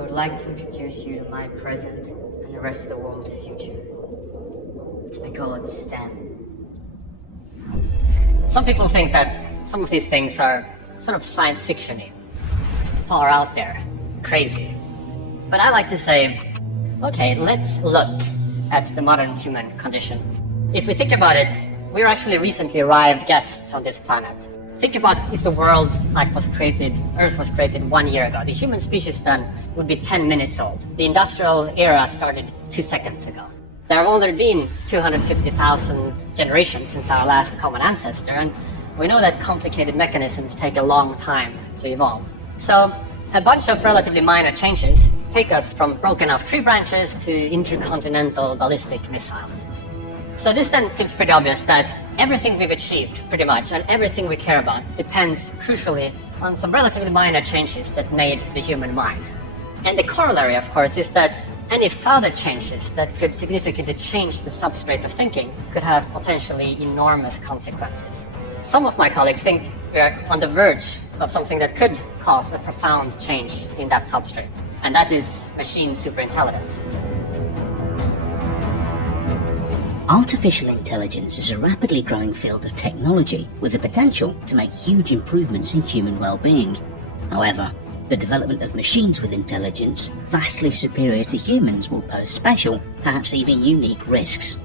I would like to introduce you to my present and the rest of the world's future. I call it STEM. Some people think that some of these things are sort of science fiction-y, far out there, crazy. But I like to say, okay, let's look at the modern human condition. If we think about it, we're actually recently arrived guests on this planet. Think about if the world Earth was created 1 year ago. The human species then would be 10 minutes old. The industrial era started 2 seconds ago. There have only been 250,000 generations since our last common ancestor, and we know that complicated mechanisms take a long time to evolve. So a bunch of relatively minor changes take us from broken off tree branches to intercontinental ballistic missiles. So this then seems pretty obvious that everything we've achieved, pretty much, and everything we care about depends crucially on some relatively minor changes that made the human mind. And the corollary, of course, is that any further changes that could significantly change the substrate of thinking could have potentially enormous consequences. Some of my colleagues think we are on the verge of something that could cause a profound change in that substrate, and that is machine superintelligence. Artificial intelligence is a rapidly growing field of technology with the potential to make huge improvements in human well-being. However, the development of machines with intelligence vastly superior to humans will pose special, perhaps even unique risks.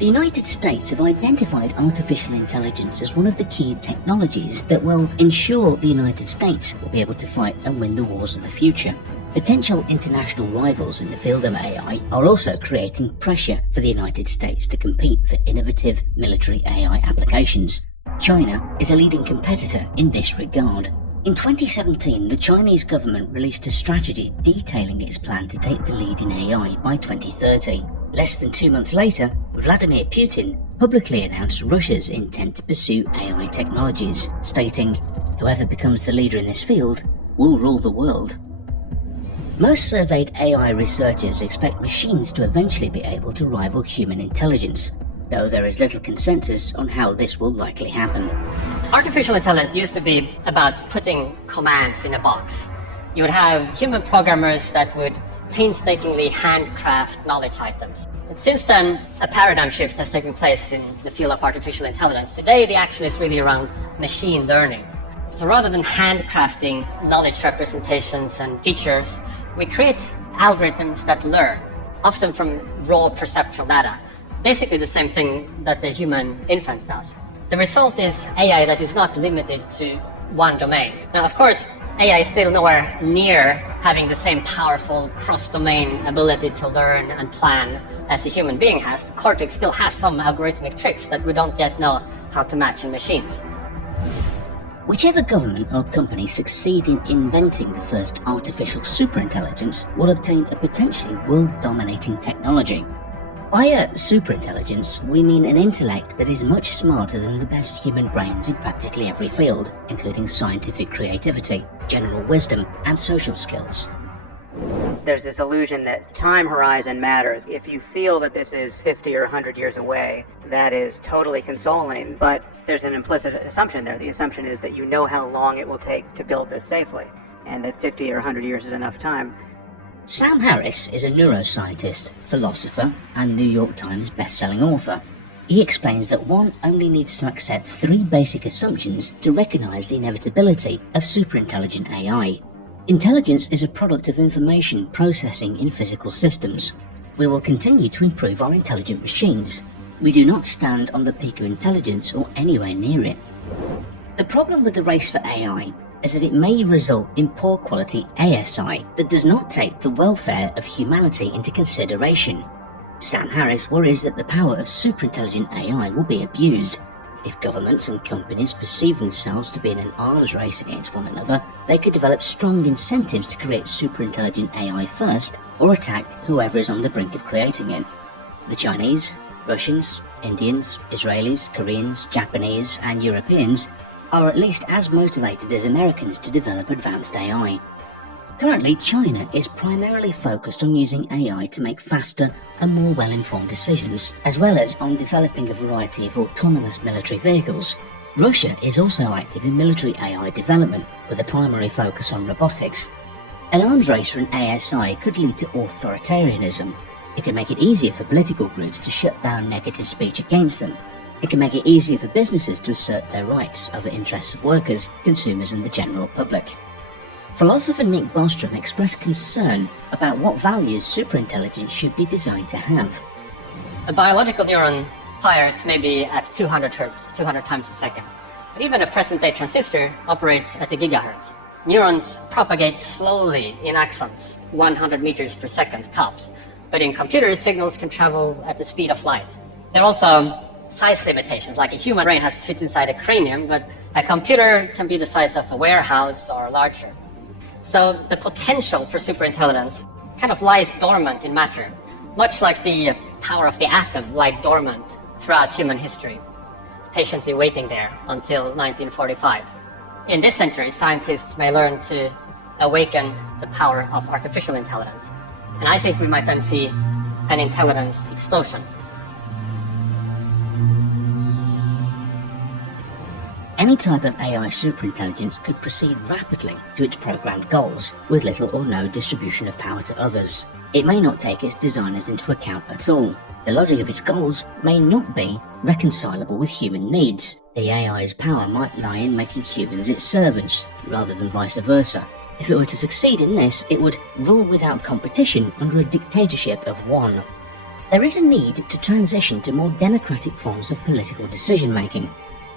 The United States have identified artificial intelligence as one of the key technologies that will ensure the United States will be able to fight and win the wars of the future. Potential international rivals in the field of AI are also creating pressure for the United States to compete for innovative military AI applications. China is a leading competitor in this regard. In 2017, the Chinese government released a strategy detailing its plan to take the lead in AI by 2030. Less than 2 months later, Vladimir Putin publicly announced Russia's intent to pursue AI technologies, stating, "Whoever becomes the leader in this field will rule the world." Most surveyed AI researchers expect machines to eventually be able to rival human intelligence, though there is little consensus on how this will likely happen. Artificial intelligence used to be about putting commands in a box. You would have human programmers that would painstakingly handcraft knowledge items. And since then, a paradigm shift has taken place in the field of artificial intelligence. Today, the action is really around machine learning. So rather than handcrafting knowledge representations and features, we create algorithms that learn, often from raw perceptual data. Basically the same thing that the human infant does. The result is AI that is not limited to one domain. Now, of course, AI is still nowhere near having the same powerful cross-domain ability to learn and plan as a human being has. The cortex still has some algorithmic tricks that we don't yet know how to match in machines. Whichever government or company succeed in inventing the first artificial superintelligence will obtain a potentially world-dominating technology. By a superintelligence, we mean an intellect that is much smarter than the best human brains in practically every field, including scientific creativity, general wisdom, and social skills. There's this illusion that time horizon matters. If you feel that this is 50 or 100 years away, that is totally consoling, but there's an implicit assumption there. The assumption is that you know how long it will take to build this safely, and that 50 or 100 years is enough time. Sam Harris is a neuroscientist, philosopher, and New York Times best-selling author. He explains that one only needs to accept 3 basic assumptions to recognize the inevitability of superintelligent AI. Intelligence is a product of information processing in physical systems. We will continue to improve our intelligent machines. We do not stand on the peak of intelligence or anywhere near it. The problem with the race for AI is that it may result in poor quality ASI that does not take the welfare of humanity into consideration. Sam Harris worries that the power of superintelligent AI will be abused. If governments and companies perceive themselves to be in an arms race against one another, they could develop strong incentives to create superintelligent AI first, or attack whoever is on the brink of creating it. The Chinese, Russians, Indians, Israelis, Koreans, Japanese, and Europeans are at least as motivated as Americans to develop advanced AI. Currently, China is primarily focused on using AI to make faster and more well-informed decisions, as well as on developing a variety of autonomous military vehicles. Russia is also active in military AI development, with a primary focus on robotics. An arms race for an ASI could lead to authoritarianism. It could make it easier for political groups to shut down negative speech against them. It can make it easier for businesses to assert their rights over interests of workers, consumers and the general public. Philosopher Nick Bostrom expressed concern about what values superintelligence should be designed to have. A biological neuron fires maybe at 200 hertz, 200 times a second. But even a present-day transistor operates at a gigahertz. Neurons propagate slowly in axons, 100 meters per second tops. But in computers, signals can travel at the speed of light. There are also size limitations, like a human brain has to fit inside a cranium, but a computer can be the size of a warehouse or larger. So the potential for superintelligence kind of lies dormant in matter, much like the power of the atom lied dormant throughout human history, patiently waiting there until 1945. In this century, scientists may learn to awaken the power of artificial intelligence. And I think we might then see an intelligence explosion. Any type of AI superintelligence could proceed rapidly to its programmed goals, with little or no distribution of power to others. It may not take its designers into account at all. The logic of its goals may not be reconcilable with human needs. The AI's power might lie in making humans its servants, rather than vice versa. If it were to succeed in this, it would rule without competition under a dictatorship of one. There is a need to transition to more democratic forms of political decision-making.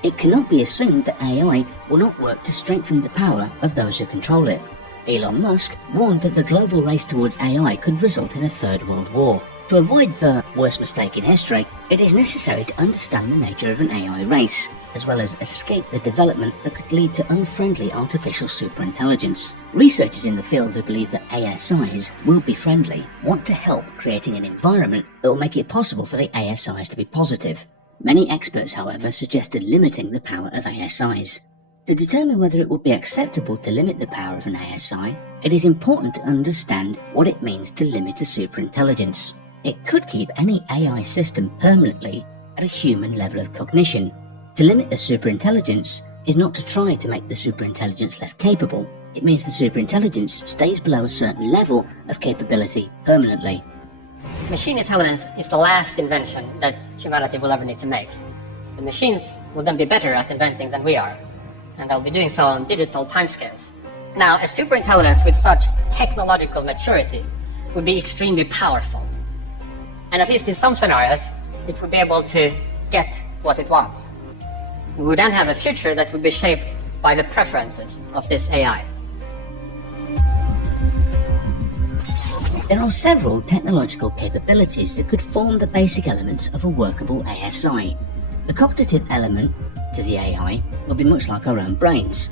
It cannot be assumed that AI will not work to strengthen the power of those who control it. Elon Musk warned that the global race towards AI could result in a third world war. To avoid the worst mistake in history, it is necessary to understand the nature of an AI race, as well as escape the development that could lead to unfriendly artificial superintelligence. Researchers in the field who believe that ASIs will be friendly want to help creating an environment that will make it possible for the ASIs to be positive. Many experts, however, suggested limiting the power of ASIs. To determine whether it would be acceptable to limit the power of an ASI, it is important to understand what it means to limit a superintelligence. It could keep any AI system permanently at a human level of cognition. To limit the superintelligence is not to try to make the superintelligence less capable. It means the superintelligence stays below a certain level of capability permanently. Machine intelligence is the last invention that humanity will ever need to make. The machines will then be better at inventing than we are, and they'll be doing so on digital timescales. Now, a superintelligence with such technological maturity would be extremely powerful. And at least in some scenarios, it would be able to get what it wants. We would then have a future that would be shaped by the preferences of this AI. There are several technological capabilities that could form the basic elements of a workable ASI. The cognitive element to the AI would be much like our own brains.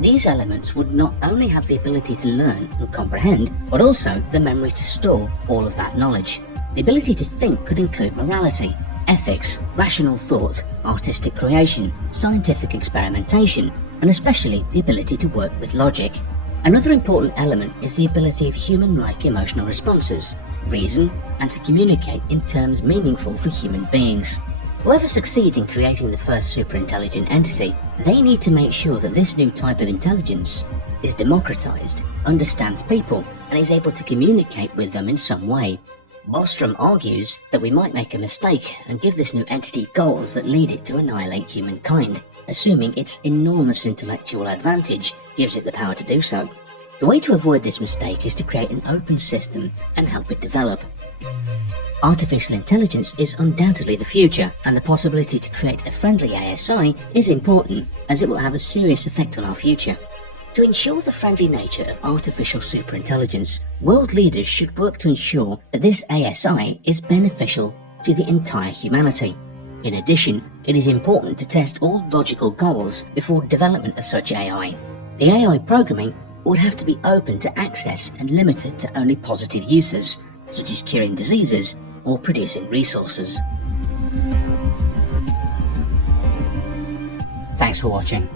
These elements would not only have the ability to learn and comprehend, but also the memory to store all of that knowledge. The ability to think could include morality, ethics, rational thought, artistic creation, scientific experimentation, and especially the ability to work with logic. Another important element is the ability of human-like emotional responses, reason, and to communicate in terms meaningful for human beings. Whoever succeeds in creating the first superintelligent entity, they need to make sure that this new type of intelligence is democratized, understands people, and is able to communicate with them in some way. Bostrom argues that we might make a mistake and give this new entity goals that lead it to annihilate humankind, assuming its enormous intellectual advantage gives it the power to do so. The way to avoid this mistake is to create an open system and help it develop. Artificial intelligence is undoubtedly the future, and the possibility to create a friendly ASI is important, as it will have a serious effect on our future. To ensure the friendly nature of artificial superintelligence, world leaders should work to ensure that this ASI is beneficial to the entire humanity. In addition, it is important to test all logical goals before development of such AI. The AI programming would have to be open to access and limited to only positive uses, such as curing diseases or producing resources. Thanks for watching.